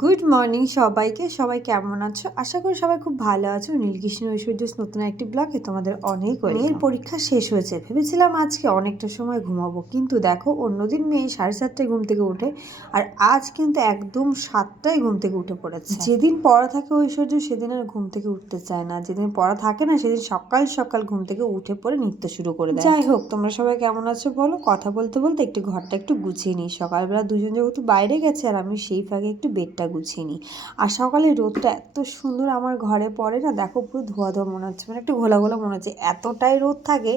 Good morning সবাইকে। সবাই কেমন আছো? আশা করি সবাই খুব ভালো আছো। নীলকৃষ্ণ ঐশ্বর্যস নতুন একটি ব্লগে তোমাদের অনেক মেয়ের পরীক্ষা শেষ হয়েছে। ভেবেছিলাম আজকে অনেকটা সময় ঘুমাবো, কিন্তু দেখো অন্যদিন মেয়ে 7:30টায় ঘুম থেকে উঠে, আর আজ কিন্তু একদম 7টায় ঘুম থেকে উঠে পড়েছে। যেদিন পড়া থাকে ঐশ্বর্য সেদিন আর ঘুম থেকে উঠতে চায় না, যেদিন পড়া থাকে না সেদিন সকাল সকাল ঘুম থেকে উঠে পড়ে নৃত্য শুরু করে দেয়। যাই হোক, তোমরা সবাই কেমন আছো বলো। কথা বলতে বলতে একটু ঘরটা একটু গুছিয়ে নিই। সকালবেলা দুজন যেহেতু বাইরে গেছে আর আমি সেই ফাঁকে একটু বেডটা গুছিয়ে নিই। আর সকালে রোদটা এত সুন্দর আমার ঘরে পড়ে না, দেখো পুরো ধোয়া ধোয়া মনে হচ্ছে, মানে একটু ঘোলা ঘোলা মনে হচ্ছে। এতটাই রোদ থাকে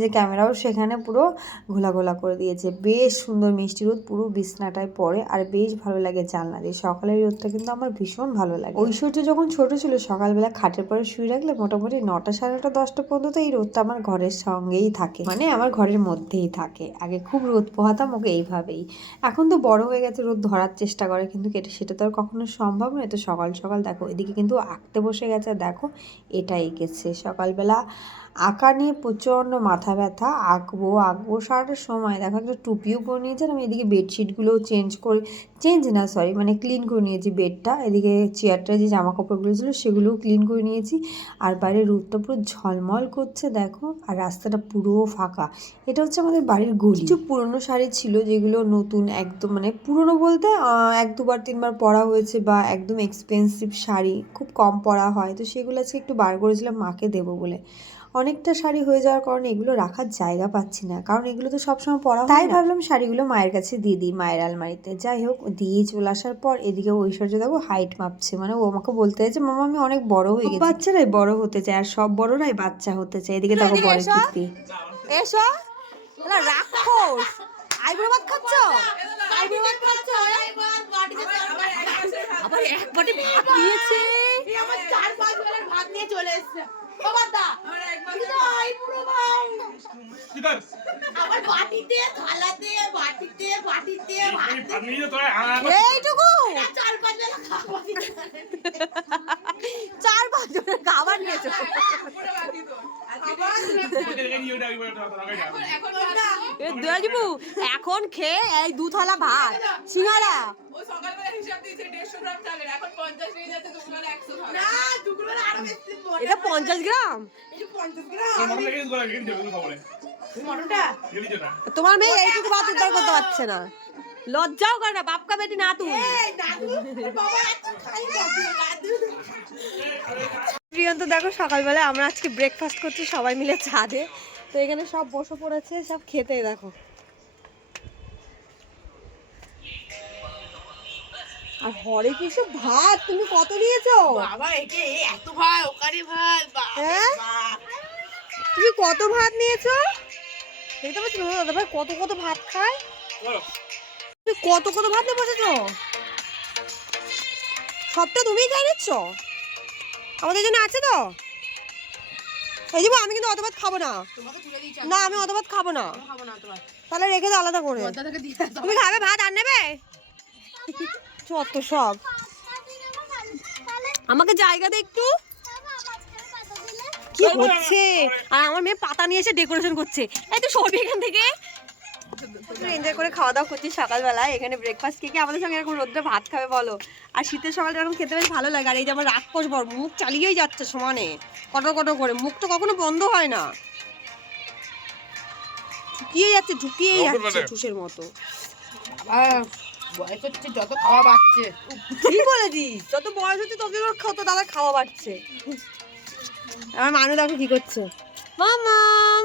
যে ক্যামেরাও সেখানে পুরো ঘোলা ঘোলা করে দিয়েছে। বেশ সুন্দর মিষ্টি রোদ পুরো বিছনাটায় পড়ে, আর বেশ ভালো লাগে জানলা দিয়ে। সকালের রোদটা কিন্তু আমার ভীষণ ভালো লাগে। ঐশ্বর্য যখন ছোট ছিল সকালবেলা খাটের পরে শুয়ে রাখলে মোটামুটি 9টা, 9:30, 10টা পর্যন্ত এই রোদটা আমার ঘরের সঙ্গেই থাকে, মানে আমার ঘরের মধ্যেই থাকে। আগে খুব রোদ পোহাতাম ওকে এইভাবেই। এখন তো বড় হয়ে গেছে, রোদ ধরার চেষ্টা করে, কিন্তু সেটা তো আর কখনো সম্ভব নয়। তো সকাল সকাল দেখো এদিকে কিন্তু আঁকতে বসে গেছে। দেখো এটা এঁকেছে সকালবেলা। আঁকা নিয়ে প্রচণ্ড মাথা ব্যথা। আঁকবো আঁকবো সারাটা সময়। দেখো একটা টুপিও পরে নিয়েছে। আমি এদিকে বেডশিটগুলোও মানে ক্লিন করে নিয়েছি বেডটা। এদিকে চেয়ারটা যে জামা কাপড়গুলো ছিল সেগুলোও ক্লিন করে নিয়েছি। আর বাইরে রোদটা পুরো ঝলমল করছে দেখো, আর রাস্তাটা পুরো ফাঁকা। এটা হচ্ছে আমাদের বাড়ির গলি। কিছু পুরনো শাড়ি ছিল যেগুলো নতুন একদম, মানে পুরনো বলতে 1-2-3বার পরা হয়েছে, বা একদম এক্সপেন্সিভ শাড়ি খুব কম পরা হয়, তো সেগুলো আজকে একটু বার করেছিলাম মাকে দেবো বলে। অনেকটা শাড়ি হয়ে যাওয়ার কারণে এগুলো রাখার জায়গা পাচ্ছি না, কারণ এগুলো তো সবসময় পরা হয় না। তাই ভাবলাম শাড়িগুলো মায়ের কাছে দিয়ে দিই, মায়ের আলমারিতে। যাই হোক, দিয়ে চলে আসার পর এদিকে ঐশ্বর্য দেখো হাইট মাপছে, মানে ও আমাকে বলতে চাইছে মামা আমি অনেক বড় হয়ে গেছি। বাচ্চারাই বড় হতে চায়, আর সব বড়রাই বাচ্চা হতে চায়। এদিকে দেখো বড় কিপ্পি এসো রাক্ষস আইব্রো ভাত খাচ্ছ? আইব্রো ভাত খাচ্ছ? আবার এক বাটি ভাত নিয়েছে। আমার 4-5 বেলার ভাত নিয়ে চলে এসেছে। বাবাদা আমার একবার আইব্রো ভাত আমার বাটিতে থালাতে বাটিতে ভাত নিয়ে তো এইটুকু 4-5 বেলা খাবার 4-5 জনের খাবার নিয়েছো। এখন খেয়ে এই 2 থালা ভাত সিঙ্গারা। ও সকালবেলা হিসাব দিয়েছে 150 গ্রাম চালের, এখন 50 হয়ে যাচ্ছে, দুপুরবেলা 100 খাবে। না দুপুরবেলা আরো বেশি। এটা 50 গ্রাম, এটা 50 গ্রাম। মটনটা তোমার মেয়ে এইটুকু ভাত উদ্ধার করতে পারছে না। লজ্জাও করে না, বাপকা বেটি না তুই। এই দাদু বাবা এত খাই দাদু। প্রিয়ন্ত দেখো সকালবেলা আমরা আজকে ব্রেকফাস্ট করছি সবাই মিলে ছাদে। তো এখানে সব বসে পড়েছে সব খেতে। দেখো আর হরে কিছু ভাত তুমি কত নিয়েছো বাবা? একে এত ভাত, ওখানে ভাত, হ্যাঁ তুমি কত ভাত নিয়েছো? দেখতে পাচ্ছি দাদা ভাই কত কত ভাত খায়। তুমি কত কত ভাত নিয়ে বসেছো? সবটা তুমিই খাই নিচ্ছ? আমাদের জন্য আছে তো? এই যে আমি কিন্তু অত ভাত খাবো না। না আমি অত ভাত খাবো না। তাহলে রেখে দাও আলাদা করে। তুমি খাবে ভাত আর নেবে? যত সব। আমাকে জায়গা দে একটু। কি হচ্ছে? আর আমার মেয়ে পাতা নিয়ে এসে ডেকোরেশন করছে। এই তো সবই এখান থেকে এনজয় করে খাওয়া দাওয়া করছি সকালবেলায়। এখানে ব্রেকফাস্ট কে আমাদের সঙ্গে এরকম রোদ্রে ভাত খাবে বলো? আর শীতের সকালটা এরকম খেতে বেশ ভালো লাগে। আর এই যে আমার রাক্ষস বর মুখ চালিয়েই যাচ্ছে সমানে কটো কটো করে, মুখ তো কখনো বন্ধ হয় না, ঢুকিয়ে যাচ্ছে ঠুসের মতো। বয়স হচ্ছে যত খাওয়া বাড়ছে। কি বলেছিস? যত বয়স হচ্ছে তত কত দাদা খাওয়া বাড়ছে। আমার মানু দেখো কি করছে। মামাম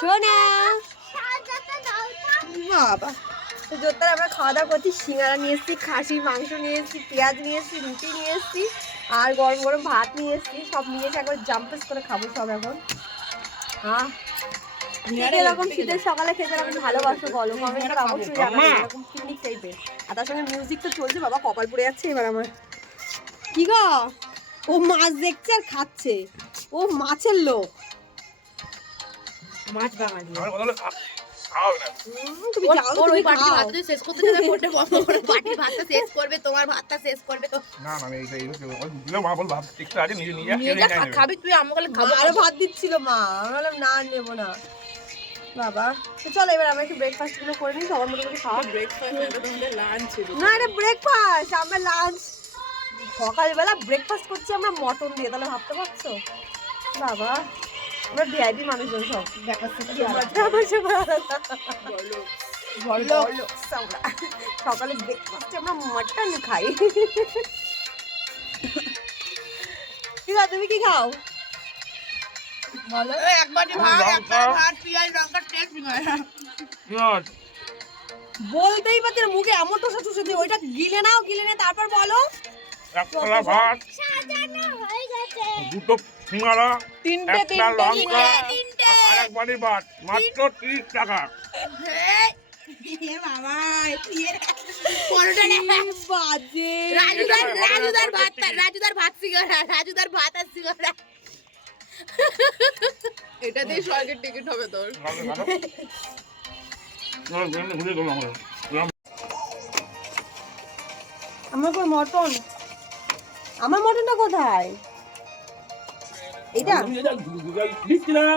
সোনা বাবা। তো জোরদার আমরা খাওয়া দাওয়া করছি। সিঙ্গারা নিয়ে এসেছি, খাসির মাংস নিয়ে এসেছি, পেঁয়াজ নিয়ে এসেছি, রুটি নিয়ে এসেছি, আর গরম গরম ভাত নিয়ে এসেছি। সব নিয়ে এসে একবার জাম্পেস করে খাবো সব এখন। হ্যাঁ এরকম শীতের সকালে খেতে এরকম ভালোবাসো বলো, কমেন্ট করে অবশ্যই জানাবে। এরকম পিকনিক টাইপের। আর তার সঙ্গে মিউজিক তো চলছে। বাবা কপাল পড়ে যাচ্ছে এবার আমার। কি গো? ও মাছ দেখছে আর খাচ্ছে। ও মাছের লোক, মাছ বাঙালি। তুমি যাও তো, তুমি বাটি খাও। ভাত শেষ করতে গেলে মোটে বন্ধ করে বাটি ভাতটা শেষ করবে, তোমার ভাতটা শেষ করবে। না না আমি এইটা দিলে মা বল ভাত ঠিকঠাক আছে নিয়ে খাবি তুই? আমাকে খাবো। আরো ভাত দিচ্ছিল মা, আমি বললাম না নেবো না। বাবা তো চলো এবার আমরা একটু ব্রেকফাস্ট গুলো করে নিই সবার মোটামুটি খাওয়া না এটা ব্রেকফাস্ট আমরা লাঞ্চ সকালবেলা ব্রেকফাস্ট করছি আমরা মটন দিয়ে তাহলে ভাবতে পারছো বাবা আমরা ভিআইপি মানুষজন সব সকালে ব্রেকফাস্টে আমরা মটন খাই ঠিক আছে তুমি কি খাও বলো বলতেই পারছি না মুখে এমন টোসা টোসা দিয়ে ওইটা গিলে নাও গিলে নিয়ে তারপর বলো একটা ভাত দুটো সিঙ্গারা একটা লঙ্কা আর এক বাটি ভাত মাত্র 30 টাকা এটাতেই স্বর্গের টিকিট হবে তোর আমার কই মটন আমার মটনটা কোথায় এটা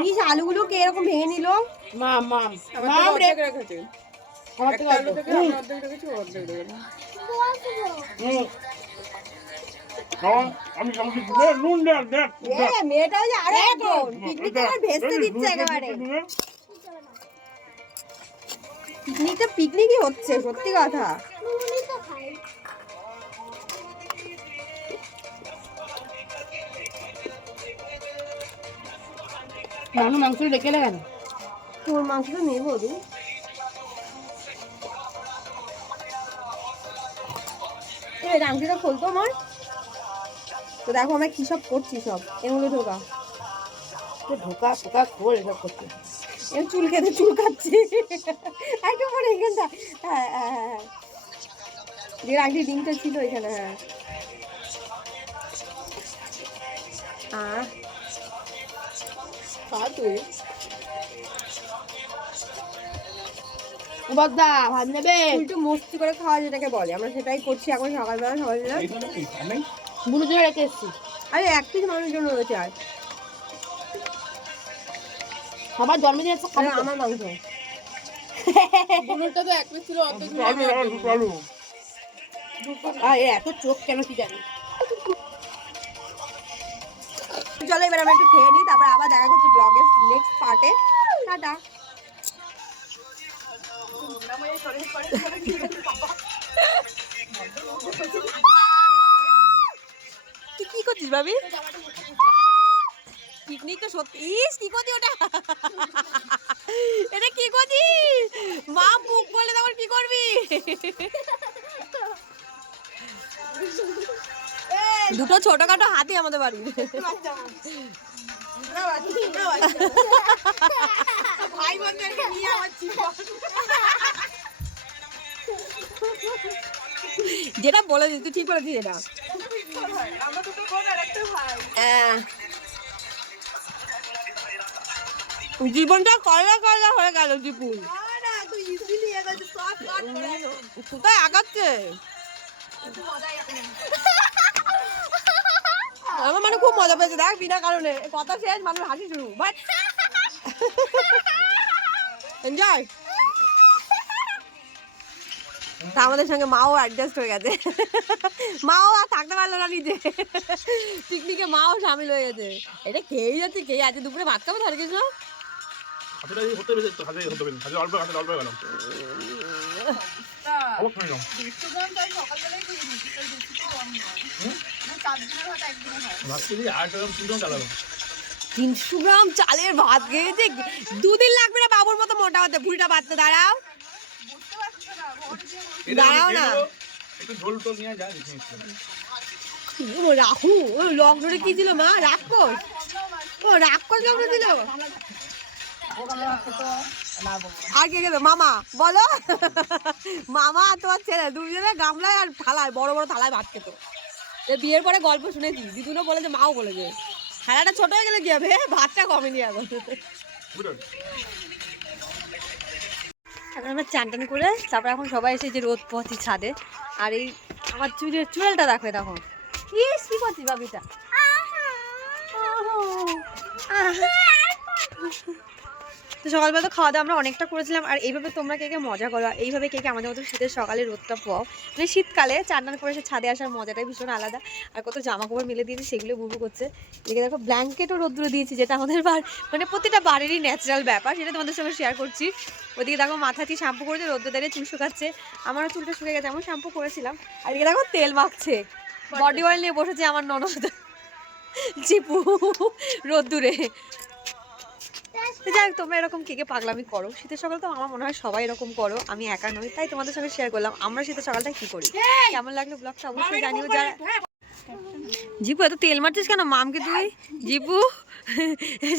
কি আলুগুলো কে এরকম ভেঙে নিল আমি নুন দেখ মেয়েটা যে আরো একজন পিকনিকে আর ভেস্তে দিচ্ছে একেবারে পিকনিকটা পিকনিকই হচ্ছে সত্যি কথা মাংস রেখে কেন তোর মাংসটা নেবো রে রামটিটা খোলতো আমার তো দেখো আমরা কি সব করছি সব এর মধ্যে ঢোকা ঢোকা খোল এসব করছি এর চুল খেতে চুল কাটছি একটু পরে এখানটা হ্যাঁ যে আগে ডিমটা ছিল এখানে হ্যাঁ তুই বদ্দা ভাত নেবে একটু মস্তি করে খাওয়া যেটাকে বলে আমরা সেটাই করছি এখন সকালবেলা সকালবেলা বুড়ো জন্য রেখে এসছি আরে এক পিস মানুষের জন্য রয়েছে আর সবার জন্মদিন আছে আমার মাংস বুড়োটা তো এক পিস ছিল এত চোখ কেন কি জানি চলো এবার আমরা একটু খেয়ে নিই তারপর আবার দেখা করছি ব্লগের নেক্সট পার্টে টাটা তুই কি করছিস ভাবি পিকনিক তো সত্যি ইস কি করছি ওটা এটা কি করছিস মা মুখ বলে তখন কি করবি দুটো ছোটখাটো হাতি আমাদের বাড়ি ভাই বোনদেরকে নিয়ে আমার জীবন যেটা বলেছিস তুই ঠিক বলেছিস এটা জীবনটা কয়লা কয়লা হয়ে গেল দীপুল কোথায় আগাচ্ছে আমার মানে খুব মজা পেয়েছে দেখ বিনা কারণে কথা শেষ মানুষ হাসি শুরু বাট এনজয় তা আমাদের সঙ্গে মাও অ্যাডজাস্ট হয়ে গেছে মাও আর থাকতে পারলো না নিজে পিকনিকে মাও সামিল হয়ে গেছে এটা খেয়েই যাচ্ছে খেয়ে আছে দুপুরে ভাত খাবো ধরে কিছু তিনশো গ্রাম চালের ভাত খেয়েছে দুদিন লাগবে না বাবুর মতো মোটা হতে ভুঁড়িটা বাঁধতে দাঁড়াও দাঁড়াও না রাখু লকডাউনে কি ছিল মা রাক্ষস ও রাক্ষস লকডাউন ছিল আর কে খেলো মামা বলো মামা তোমার ছেলে দুজনে গামলায় আর থালায় বড় বড় থালায় ভাত খেত বিয়ের পরে গল্প শুনেছি দিদুনও বলেছে মাও বলেছে থালাটা ছোট হয়ে গেলে কি হবে ভাতটা কমেনি এখন এখন আমরা চান টান করে তারপরে এখন সবাই এসে যে রোদ পথি ছাদে আর এই আমার চুড়েলটা দেখো দেখো কি করছিস বাবিটা তো সকালবেলা তো খাওয়া দাওয়া আমরা অনেকটা করেছিলাম। আর এইভাবে তোমরা কে কে মজা করো, এইভাবে কে কে আমাদের মতো শীতের সকালে রোদটা পাও, মানে শীতকালে চান করে সে ছাদে আসার মজাটাই ভীষণ আলাদা। আর কত জামা কাপড় মেলে দিয়েছি, সেগুলো বুবু করছে। এদিকে দেখো ব্ল্যাঙ্কেটও রোদ্দুরে দিয়েছি, যেটা আমাদের মানে প্রতিটা বাড়িরই ন্যাচারাল ব্যাপার, সেটা তোমাদের সঙ্গে শেয়ার করছি। ওদিকে দেখো মাথাটি শ্যাম্পু করেছে, রোদ্দুরে দাঁড়িয়ে চুল শুকাচ্ছে। আমারও চুলটা শুকে গেছে, এমন শ্যাম্পু করেছিলাম। আর এদিকে দেখো তেল মাখছে, বডি অয়েল নিয়ে বসেছে আমার ননদ চিপু রোদ্দুরে। যাই হোক, তোমরা এরকম কে কে পাগলামি করো শীতের সকাল, তো আমার মনে হয় সবাই এরকম করো, আমি একা নই, তাই তোমাদের সঙ্গে শেয়ার করলাম আমরা শীতের সকালটা কি করি। কেমন লাগলো ব্লগটা অবশ্যই জানিও। যারা জিপু এত তেল মারছিস কেন মামকে তুই? জিপু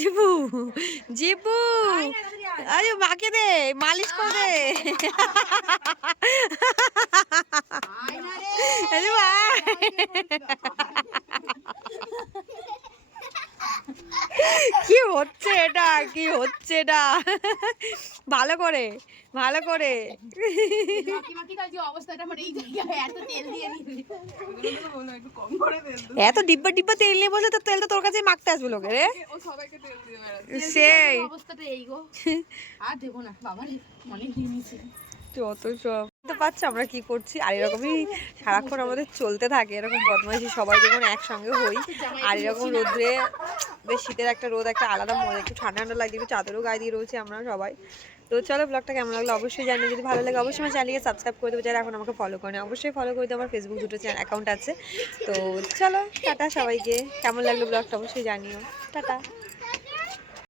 জিপু জিপু আরে মাকে দে, মালিশ করে দে। কি হচ্ছে এটা, কি হচ্ছে এটা? ভালো করে ভালো করে এত ডিব্বা ডিব্বা তেল নিয়ে বসে, তো তেলটা তোর কাছে মাখতে আসবে লোকে রে। সেই যত সব তো পাচ্ছ আমরা কি করছি। আর এরকমই সারাক্ষণ আমাদের চলতে থাকে, এরকম বদমাইশি সবাই যখন একসঙ্গে হই। আর এরকম রোদ্রে, বেশ শীতের একটা রোদ, একটা আলাদা মজা, একটু ঠান্ডা ঠান্ডা লাগছে, একটু চাদরও গায়ে দিয়ে রয়েছে আমরা সবাই। তো চলো ব্লগটা কেমন লাগলো অবশ্যই জানিও। যদি ভালো লাগে অবশ্যই আমার চ্যানেলকে সাবস্ক্রাইব করে দেবো, যারা এখন আমাকে ফলো করে অবশ্যই ফলো করে দেবো। আমার ফেসবুক দুটো অ্যাকাউন্ট আছে। তো চলো টাটা সবাইকে, কেমন লাগলো ব্লগটা অবশ্যই জানিও। টাটা।